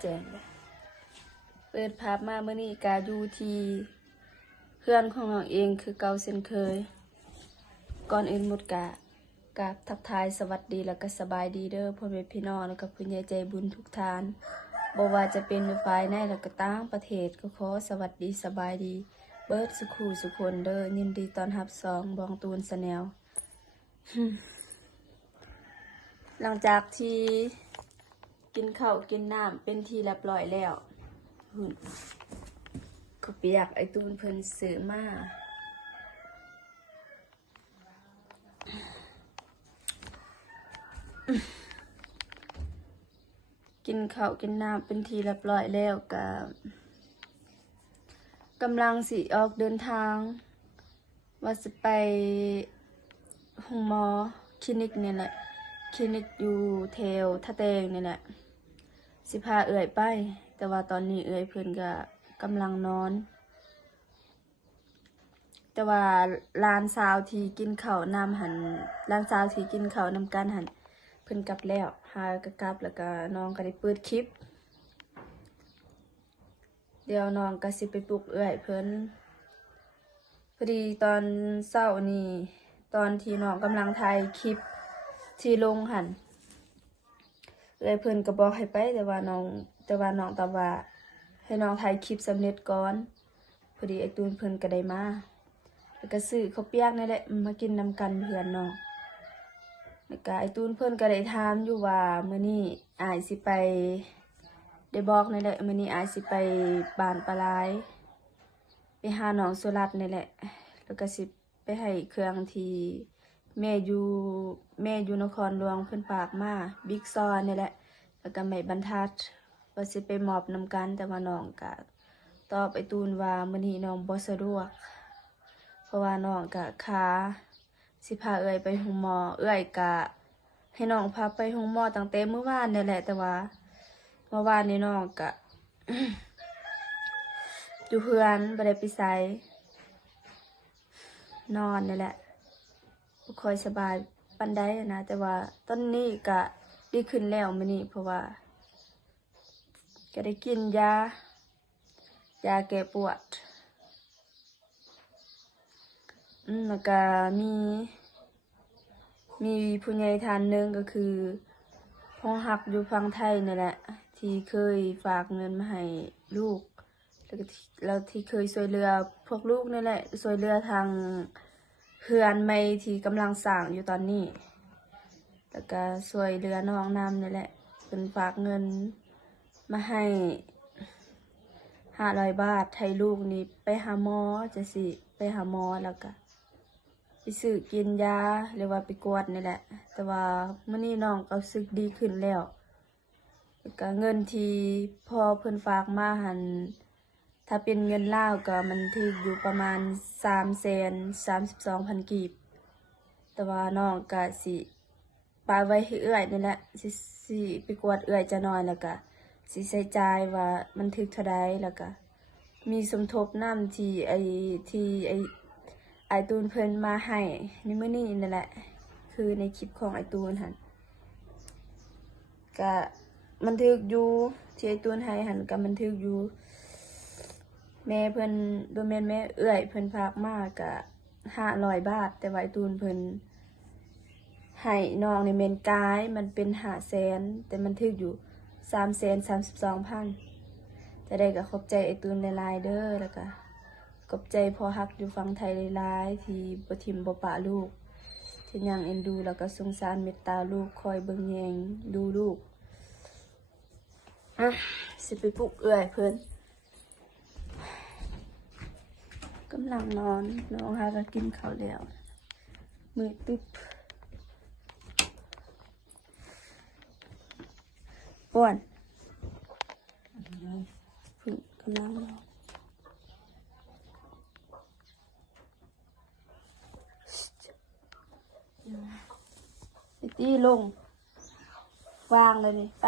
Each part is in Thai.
แจ้งเลยเปิดภาพมาเมื่อนี้กาอยู่ที่เพื่อนของน้องเองคือเก่าเช่นเคยก่อนอื่นหมดกาทักทายสวัสดีแล้วก็สบายดีเด้อพ่อแม่พี่น้องแล้วก็ผู้ใหญ่ใจบุญทุกท่านบ่ว่าจะเป็นฝ่ายในแล้วก็ต่างประเทศก็ขอสวัสดีสบายดีเบิดสุขสุขคนเด้อยินดีต้อนรับสองบองตูนสแนล หลังจากที่กินข้าวกินน้ำเป็นที่เรียบร้อยแล้วข้าวเปียกไอตูนเพิ่นซื้อมากินข้าวกินน้ำเป็นที่เรียบร้อยแล้วกำลังสิออกเดินทางว่าจะไปห้องหมอคลินิกเนี่ยแหละคลินิกอยู่แถวท่าแตงนี่แหละสิพาเอื่อยไปแต่ว่าตอนนี้เอื่อยเพิ่นก็กำลังนอนแต่ว่าร้านสาวที่กินข้าวนำหันร้านสาวที่กินข้าวนำกันหันเพิ่นกลับแล้วหาก็กลับแล้วก็น้องก็ได้เปิดคลิปเดี๋ยวน้องก็สิไปปลุกเอื่อยเพิ่นพอดีตอนเช้านี่ตอนที่น้องกำลังถ่ายคลิปที่ลงหันเลยเพิ่นก็บอกให้ไปแต่ว่าน้องตอบว่าให้น้องถ่ายคลิปสำเร็จก่อนพอดีไอตูนเพิ่นก็ได้มาแล้วก็ซื้อข้าวเปียกนี่แหละมากินนำกันเพื่อนน้องแล้วก็ไอตูนเพิ่นก็ได้ถามอยู่ว่ามื้อนี้อ้ายสิไปได้บอกนี่แหละมื้อนี้อ้ายสิไปบ้านปลาลายไปหาน้องสุรัตน์นี่แหละแล้วก็สิไปให้เครื่องที่แม่อยู่นครหลวงเพิ่นฝากมาบิ๊กซอนี่แหละแล้วก็ไม้บรรทัดว่าสิไปมอบนำกันแต่ว่าน้องก็ตอบไอ้ตูนว่ามื้อนี้น้องบ่สะดวกเพราะว่าน้องก็ขาสิพาเอื้อยไปโรงหมอเอื้อยก็ให้น้องพาไปโรงหมอตั้งแต่เมื่อวานนี่แหละแต่ว่าเมื่อวานนี้น้องก็ อยู่เพื่อนบ่ได้ไปไสนอนนี่แหละบ่ค่อยสบายปานใดนะแต่ว่าตอนนี้ก็ดีขึ้นแล้วมื้อนี้เพราะว่าก็ได้กินยาแก้ปวดแล้วก็มีผู้ใหญ่ท่านหนึงก็คือพ่อฮักอยู่ฝั่งไทยนี่แหละที่เคยฝากเงินมาให้ลูกแล้วที่เคยช่วยเหลือพวกลูกนี่แหละช่วยเหลือทางเพื่อนใหม่ที่กำลังสร้างอยู่ตอนนี้แล้วก็ช่วยเหลือน้องนำนี่แหละเป็นฝากเงินมาให้500 บาทให้ลูกนี่ไปหาหมอจะสิไปหาหมอแล้วก็ไปซื้อกินยาหรือว่าไปกวดนี่แหละแต่ว่ามื้อนี้น้องก็รู้สึกดีขึ้นแล้วก็เงินที่พ่อเพิ่นฝากมาหันถ้าเป็นเงินลาวก็มันถึกอยู่ประมาณ332,000 กีบแต่ว่าน้องก็สิปาไว้ให้เอื้อยนี่แหละสิไปกวดเอื้อยจะน้อยแล้วก็สิใช้จ่ายว่ามันถึกเท่าใดแล้วก็มีสมทบน้ำที่ไอตูนเพิ่นมาให้ในมื้อนี้นั่นแหละคือในคลิปของไอตูนหั่นก็มันถึกอยู่ที่ไอตูนให้หั่นก็มันถึกอยู่แม่เพิ่นบ่แม่นแม่เอื้อยเพิ่นฝากมาก็500 บาทแต่ว่าไอตูนเพิ่นให้น้องในเมนกายมันเป็น500,000แต่มันถึกอยู่332,000จะได้ก็ขอบใจไอตูนหลายๆเด้อแล้วก็ขอบใจพ่อฮักอยู่ฝั่งไทยหลายๆที่บ่ทิ่มบ่ปะลูกที่ยังเอ็นดูแล้วก็สงสารเมตตาลูกคอยเบิ่งแยงดูลูกสิไปปลุกเอื้อยเพิ่นกำลังนอนน้องหาก็กินข้าวแล้วมือตึ๊บอ้วนพึ่งกำลังนอนไอ้ตี้ลงวางเลยนี่ไป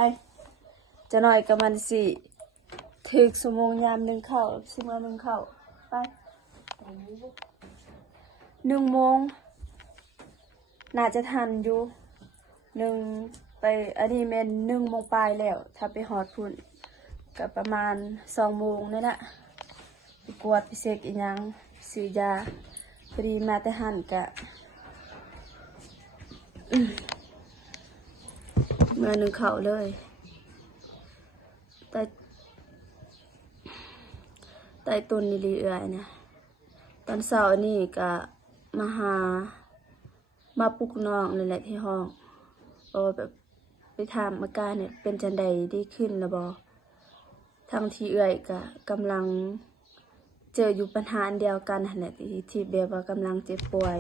จะหน่อยกับมันสิถึกชั่วโมงยาม1เข้าสิมา1เข้าไป1 โมงน่าจะทันอยู่1ไปอันนี้แม่น1 โมงปลายแล้วถ้าไปฮอดพุ่น ก็ประมาณ2 โมงนี่แหละไปกวดไปเช็คอีหยังซื้อยาพอดีมาแต่หันกะเมื่อ1เขาเลยใต้ต้นนี่ลีเอื่อยนะตอนเช้านี่ก็มาปลุกน้องนี่แหละที่ห้องแบบไปถามอาการเนี่ยเป็นจังใดดีขึ้นแล้วบ่ทั้งที่เอื่อยก็กำลังเจออยู่ปัญหาเดียวกันนั่นแหละที่แบบว่ากำลังเจ็บป่วย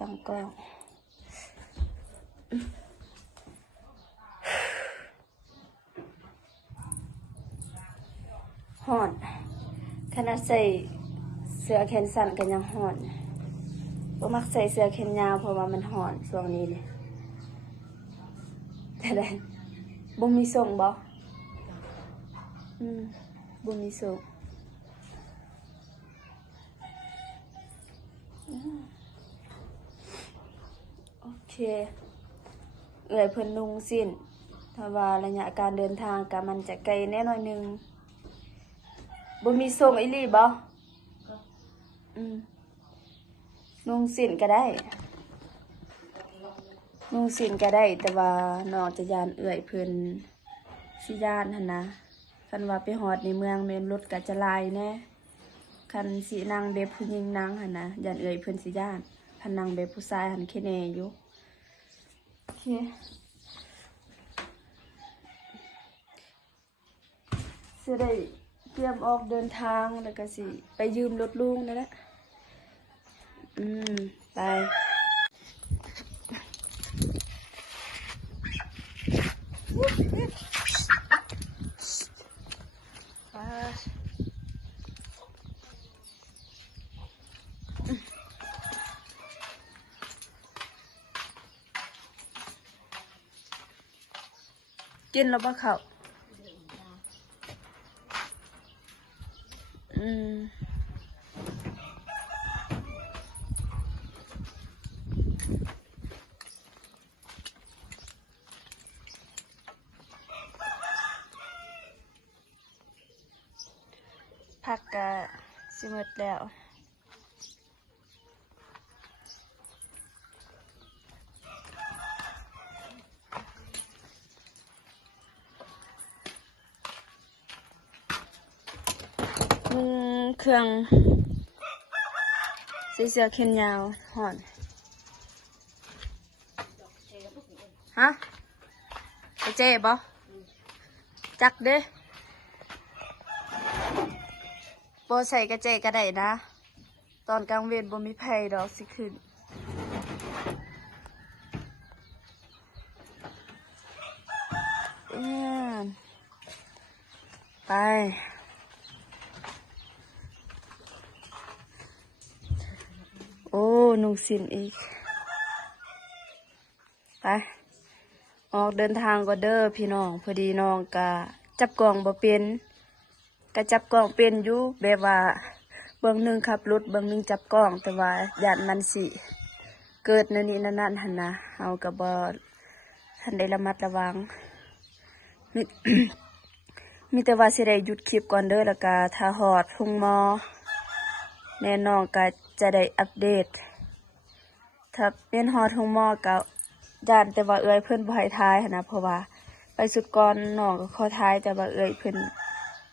ตั้งกล้องฮ้อนขนาดใส่เสื้อแขนสั้นก็ยังฮ้อนบ่มักใส่เสื้อแขนยาวเพราะว่ามันฮ้อนช่วงนี้เลยแต่ได้บ่มีส่งบ่บ่มีส่งโอเคเอื้อยเพิ่นนุ่งสิ้นถ้าว่าระยะการเดินทางก็มันจะไกลแน่น้อยนึงบ่มีส่งอีหลีบ่นุ่งสิ้นก็ได้แต่ว่าน้องจะย่านเอื้อยเพิ่นสิย่านหั่นนะคันว่าไปฮอดในเมืองแม่นรถก็จะหลายแน่คันสินั่งแบบผู้หญิงนั่งหั่นนะย่านเอื้อยเพิ่นสิย่านคันนั่งแบบผู้ชายหั่นแค่แน่อยู่โอเคสิได้เตรียมออกเดินทางแล้วก็สิไปยืมรถลุงนั่นแหละไปกินแล้วบ่เข้าผักก็สิหมดแล้วเครื่องเสื้อแขนยาวห่อนฮะไปเจ๊บ่จักเด้บ่ใส่กระเจก็ได้นะตอนกลางเวรบ่มีไผดอกสิขึ้นไปโอ้นุ่งสิ้นอีกไปออกเดินทางก็เด้อพี่น้องพอดีน้องกะจับกล่องบ่เป็นกะจับกล่องเป็นอยู่แบบว่าเบื้องหนึ่งขับรถเบื้องหนึ่งจับกล่องแต่ว่าญาติมันสิเกิดนั่นนี่นั่นหั่นนะเอาก็บ่ทันได้ระมัดระวัง มีแต่ว่าสิได้หยุดคลิปก่อนเด้อแล้วก็ถ้าฮอดทุ่งมอแน่น้องก็จะได้อัปเดตถ้าเป็นฮอดทุ่งมอก็ย่านแต่ว่าเอื้อยเพิ่นบ่ให้ทายหั่นนะเพราะว่าไปสุดก่อนน้องก็ขอทายแต่ว่าเอื้อยเพิ่น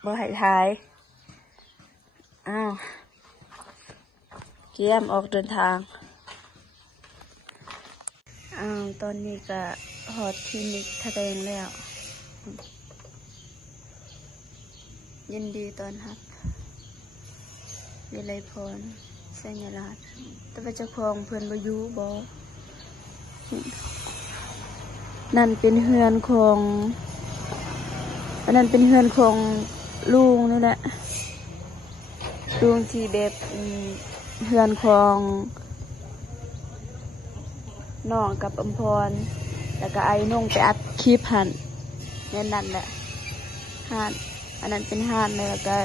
บ่ให้ทายเกียมออกเดินทางตอนนี้ก็ฮอดคลินิกแถลงแล้วยินดีตอนรับวิไลพรไสยราชแต่ว่าเจ้าของเพิ่นบ่อยู่บ่นั่นเป็นเฮือนของอันนั้นเป็นเฮือนของลุงนี่แหละลุงที่แบบเฮือนของน้องกับอมพรแล้วก็ไอ้นุ่งไปอัดคลิปหันนั่นแหละห้านอันนั้นเป็นห้านแล้วก็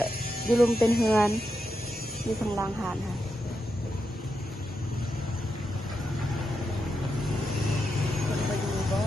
อยู่ลุมเป็นเฮือนอยู่ข้างล่างห้านค่ะคนไปดูบ่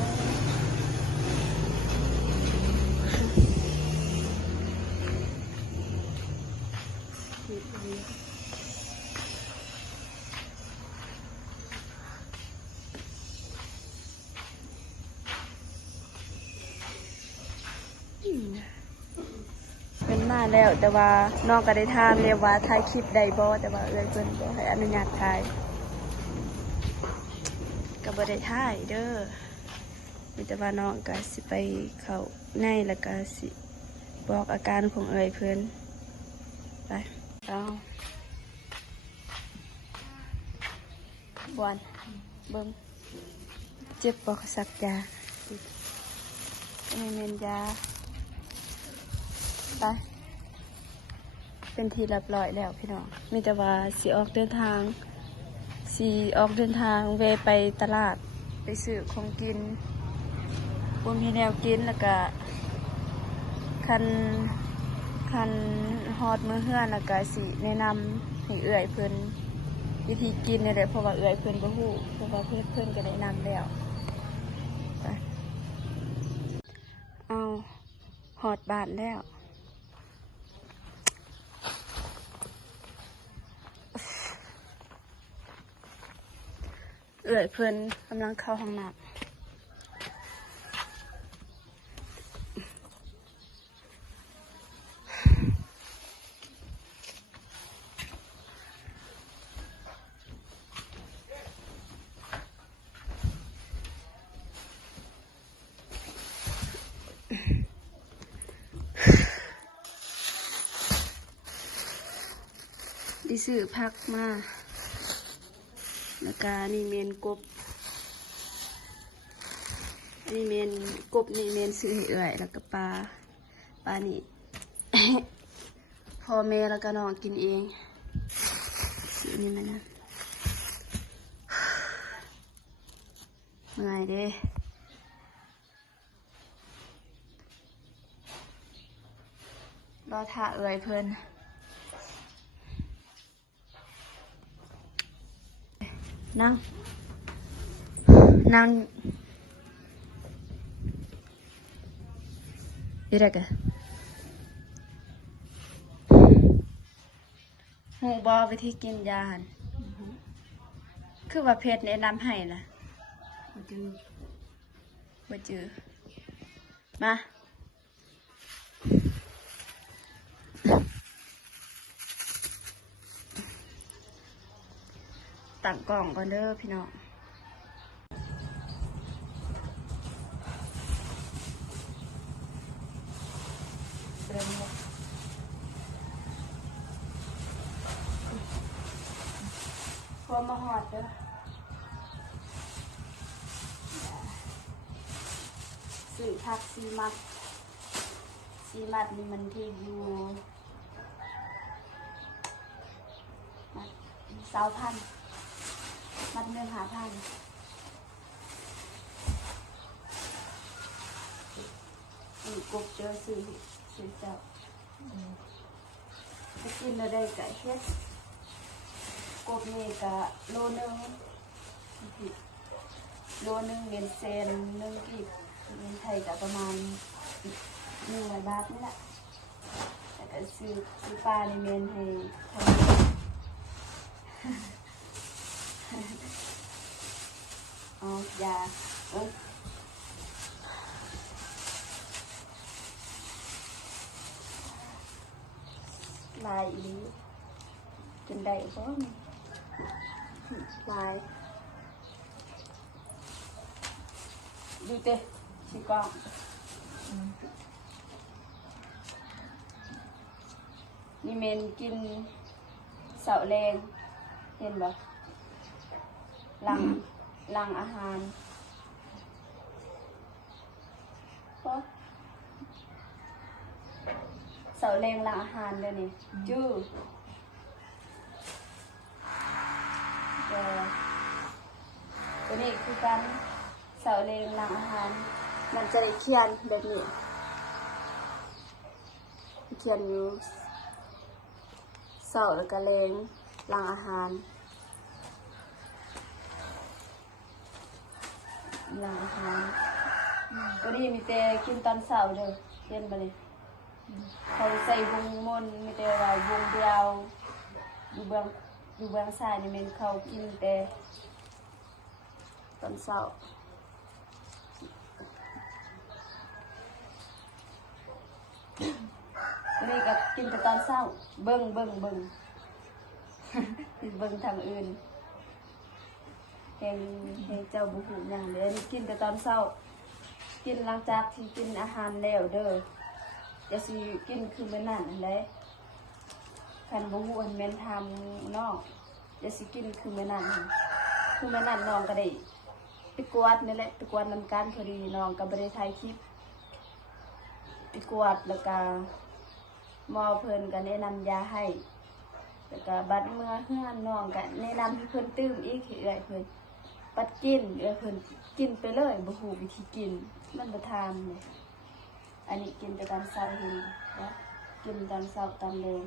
แล้ว แต่ว่าน้องก็ได้ถามเรียกว่าถ่ายคลิปได้บ่แต่ว่าเอ้ยเพิ่นบ่ให้อนุญาตถ่ายก็บ่ได้ถ่ายเด้อมีแต่ว่าน้องก็สิไปเข้าในแล้วก็สิบอกอาการของเอ้ยเพิ่นไปเอาบวนเบิ่งเจ็บบ่สักยาไม่เมนยาไปเป็นทีเรียบร้อยแล้วพี่น้องมีแต่ว่าสิออกเดินทางเวไปตลาดไปซื้อของกินบนมีแนวกินแล้วก็คันฮอดมื้อเฮือนแล้วก็สิแนะนำให้เอื้อยเพิ่นวิธีกินนี่แหละเพราะว่าเอื้อยเพิ่นบ่ฮู้เพราะว่าเพิ่นก็แนะนำแล้วไปเอาฮอดบ้านแล้วเอื้อยเพิ่นกำลังเข้าห้องน้ำดิซื้อผักมาแล้วก็นี่เมนกบนี่เมนกบนี่เมนซื้อให้เอื่อยแล้วก็ปลานี่ พ่อแม่แล้วก็น้องกินเองซื้อนี่มันนะเมื่อยเด้รอท่าเอื่อยเพิ่นนั่งอีไรกันหูบอวิธีกินยาหันคือว่าเพชรแนะนำให้นะบ่จือมาตั้งกล่องก่อนเด้อพี่น้องพอมาหอดเด้อซื้อผักซีมัดนี่มันที่อยู่มัด20,000มัด1,500กบเจอซื้อเจ้าจะกินอะไรไก่เฮ็ดกบนี่กะโลนึงเงินเซนนึงกีบเงินไทยกะประมาณ100 บาทนี่แหละแต่ก็ซื้อปลาในเมนให้ทำอ๋อยาลายอีจนได้บ่ลายดูเตะสิกองนี่เมนกินเสาแรงเห็นบ่หลังอาหารเสาแรงหลังอาหารเลยนี่จื้อตัวนี้คือการเสาแรงหลังอาหารมันจะได้เขียนแบบนี้เขียนอยู่เสาแล้วก็แรงหลังอาหารตัวนี้มีแต่กินตอนเสาเด้อเขียนไปเลยเขาใส่วงมนมีแต่ว่าวงเดียวอยู่เบื้องซ้ายนี่มันเขากินแต่ตอนเช้าตัว นี่ก็กินแต่ตอนเช้าเบิ่ง เบิ่งทางอื่นแห่งเจ้าบุหูอย่างเดียวนี่กินแต่ตอนเช้ากินหลังจากที่กินอาหารแล้วเด้อจะสิกินคือมื้อนั้นนั่นแหละคันบุหูอันแม่นทำนอกจะสิกินคือมื้อนั้นคือมื้อนั้นน้องก็ได้ไปกวาดนี่แหละไปกวาดนำกันพอดีน้องก็บ่ได้ถ่ายคลิปไปกวาดแล้วก็หมอเพิ่นก็แนะนำยาให้แล้วก็บัดเมื่อเฮือนน้องก็แนะนำให้เพิ่นตื้มอีกให้เอื้อยเพิ่นปัดกินเอื้อยเพิ่นกินไปเลยบ่ฮู้วิธีกินมันบ่ทานเลยอันนี้กินแต่ตอนเช้าเห็นนะกินตอนเช้าตอนเย็น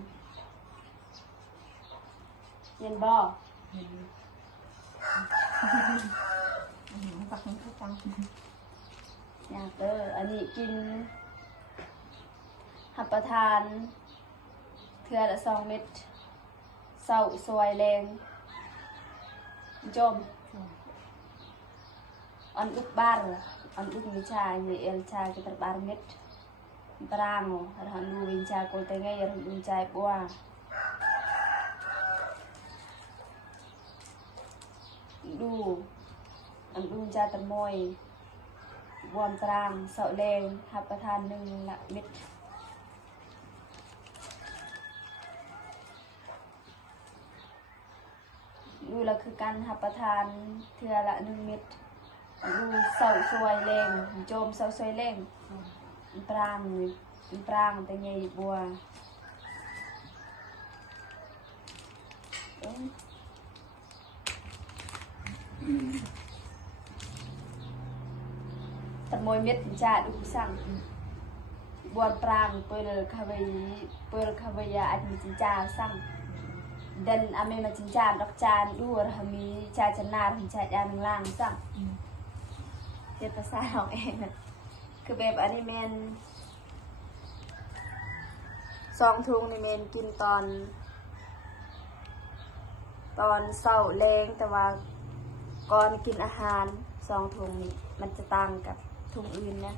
เย็นบ่ ฝักมันทุกครั้ง อยากเด้ออันนี้กินหับประทานเทื่อละ2 เม็ดเช้าซวยแรงจมanduk bar anduk micha ni elcha kita bar met perango arhan lu wincha ko tengai ya wincha bua du andu wincha termoy buam terang sau leng hab ประทาน1 ละเม็ดดูละคือการหับประทานเทื่อละ1 เม็ดดูเสาสวยแรงโจมเสาสวยแรงปรางแต่ใหญ่บัวตะมวยเม็ดจ่าดูสั่งบัวปรางเปิลคาเวียอันจินจ่าสั่งdan ame macam jam dok jan dur hami cha chanar hami cha jam langสั่งเจ็ดภาษาของเองนะคือแบบอันนี้เมน2 ถุงนี่เมนกินตอนเช้าแรงแต่ว่าก่อนกินอาหาร2 ถุงนี่มันจะต่างกับถุงอื่นนะ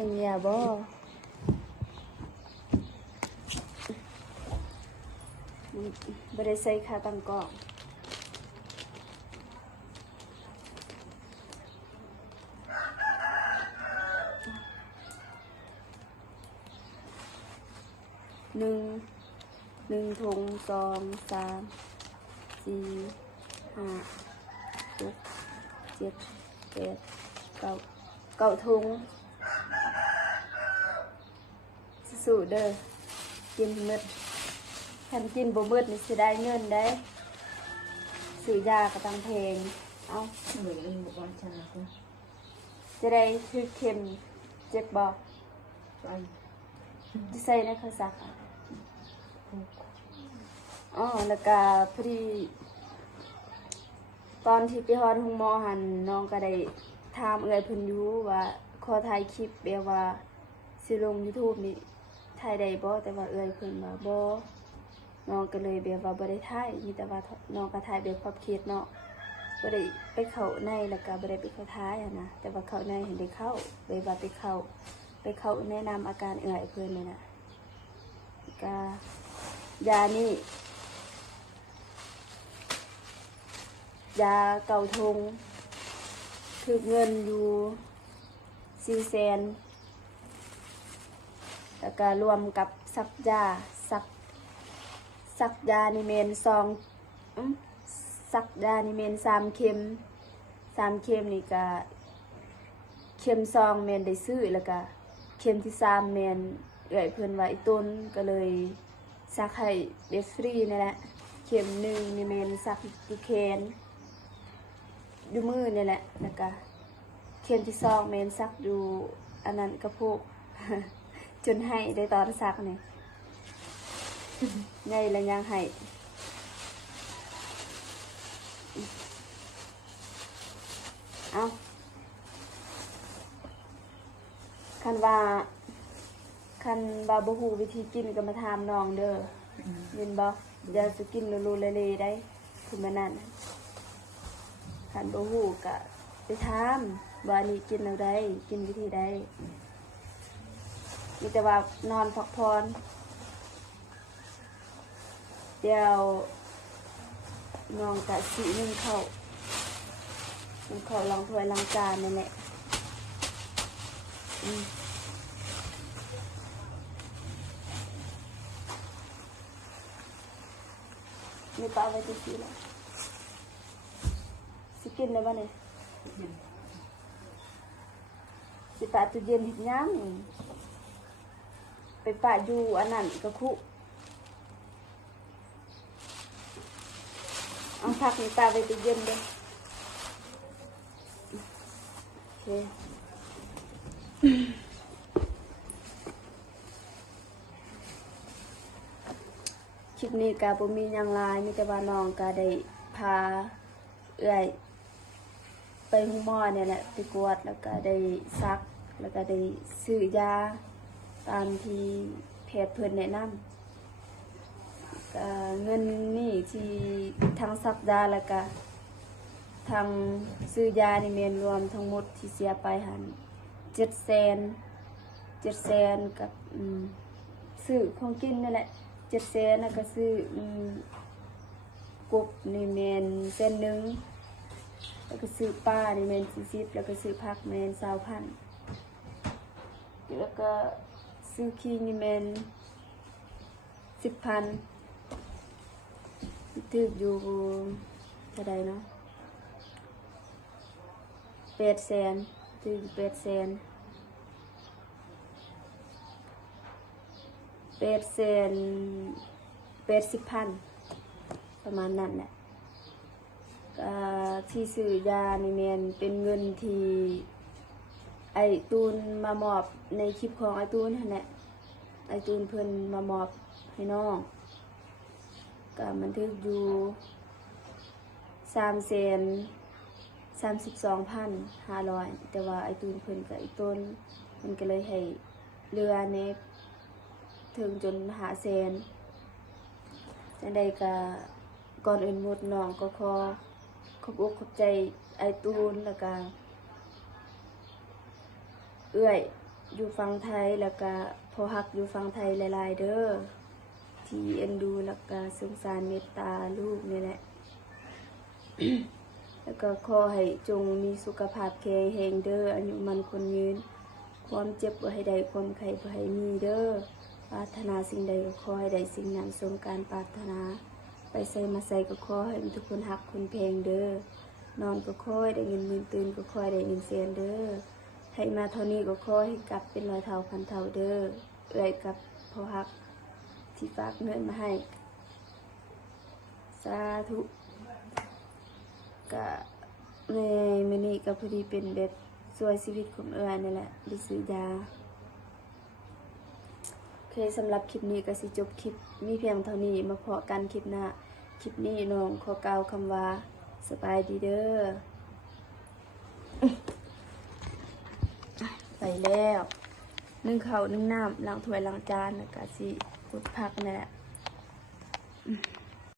จังยาบ่บ่ได้ใส่ขาตั้งกล้องหนึ่งถุง2 3 4 5 6 7 8 9 ถุงสู้เด้อกินมืดคันกินบ่มืดนี่สิได้เงินได้ซื้อยาก็ต้องแพงเอา เหมือนกันบอกว่าชนะก็ จะได้คือเข็มเจ็บบ่ ไป จะใส่ในข้าวสักอ๋อแล้วก็พอดีตอนที่ไปฮอดโรงหมอหันน้องก็ได้ถามเอื้อยเพิ่นอยู่ว่าขอถ่ายคลิปแบบว่าสิลง YouTube นี่ถ่ายได้บ่แต่ว่าเอื้อยเพิ่นว่าบ่น้องก็เลยแบบว่าบ่ได้ถ่ายมีแต่ว่าน้องก็ถ่ายแบบขอบเขตเนาะบ่ได้ไปเข้าในแล้วก็บ่ได้ไปเข้าท้ายอะนะแต่ว่าเข้าในเห็นได้เข้าเลยว่าไปเข้าแนะนำอาการเอื้อยเพิ่นนี่นะก็ยานี่ยาเก่าทงคือเงินอยู่400,000แล้วก็รวมกับซักยาซักยานี่เมนซักยานี่เมน3 เข็มนี่ก็เข็ม2เมนได้ซื้อแล้วก็เข็มที่3เมนเอื้อยเพิ่นว่าอีต้นก็เลยซักให้เดฟรีนี่แหละเข็ม1นี่เมนซักที่แขนอยู่มือนี่แหละแล้วก็เข็มที่2เมนซักอยู่อันนั้นกระโพก จนให้ได้ตอนซักนี่ ไงแล้วยังให้เอาคันว่า คันบาบ่ฮู้วิธีกินก็มาถามน้องเด้อยินบ่อย่าสิกินลูๆเลๆได้คือมันนั่นคันบ่ฮู้ก็ไปถามว่าอันนี้กินแนวใดกินวิธีใดมีแต่ว่านอนพักผ่อนเดี๋ยวน้องกะสินึ่งข้าวล้างถ้วยล้างจานนั่นแหละมีปลาไว้ที่สีแล้วสิกินได้บ่เนี่ยสิปลาตู้เย็นเฮ็ดหยังไปปลาอยู่อันนั้นก็คุเอาผักนี่ปลาไว้ตู้เย็นเด้อโอเคคลิปนี้ก็บ่มีหยังหลายมีแต่ว่าน้องก็ได้พาเอื้อยไปโรงหมอเนี่ยแหละไปกวดแล้วก็ได้ซักแล้วก็ได้ซื้อยาตามที่แพทย์เพิ่นแนะนำก็เงินนี่ที่ทั้งซักยาแล้วก็ทั้งซื้อยานี่แม่นรวมทั้งหมดที่เสียไปหัน700,000กับซื้อของกินนั่นแหละ700,000แล้วก็ซื้อกบนี่แม่น100,000แล้วก็ซื้อปลานี่แม่น40แล้วก็ซื้อผักแม่น20,000แล้วก็ซื้อขี้นี่แม่น10,000ถึกอยู่เท่าใดเนาะ800,000ถึกอยู่800,00080,000ประมาณนั้นแหละที่ซื้อยานี่แม่นเป็นเงินที่ไอ้ตูนมามอบในคลิปของไอ้ตูนนั่นแหละไอ้ตูนเพิ่นมามอบให้น้องก็มันถึกอยู่332,500แต่ว่าไอ้ตูนเพิ่นกับไอ้ต้นมันก็เลยให้เรือเน็กถึงจน500,000จังใดก็ก่อนอื่นหมดน้องก็ขอบอกขอบใจไอ้ตูนแล้วก็เอื้อยอยู่ฝั่งไทยแล้วก็พอฮักอยู่ฝั่งไทยหลายๆเด้อที่เอ็นดูแล้วก็สงสารเมตตาลูกนี่แหละ แล้วก็ขอให้จงมีสุขภาพแข็งแรงเด้ออายุมันคนยืนความเจ็บบ่ให้ได้ความไข้บ่ให้มีเด้อปรารถนาสิ่งใดก็ขอให้ได้สิ่งนั้นสมการปรารถนาไปใส่มาใส่ก็ขอให้ทุกคนฮักคนแพงเด้อนอนก็ขอให้ได้เงินหมื่นตื่นก็ขอให้ได้เงินแสนเด้อให้มาเท่านี้ก็ขอให้กลับเป็นร้อยเท่าพันเท่าเด้อเอื้อยกับพ่อฮักที่ฝากเงินมาให้สาธุก็ในมื้อนี้ก็พอดีเป็นแบบช่วยชีวิตของเอื้อยนี่แหละได้ซื้อยาโอเคสำหรับคลิปนี้ก็สิจบคลิปมีเพียงเท่านี้มาพอกันคลิปหน้าคลิปนี้น้องขอกล่าวคำว่าสบายดีเด้อไปแล้วนึ่งข้าวนึ่งน้ำล้างถ้วยล้างจานแล้วก็สิกดผักนั่นแหละ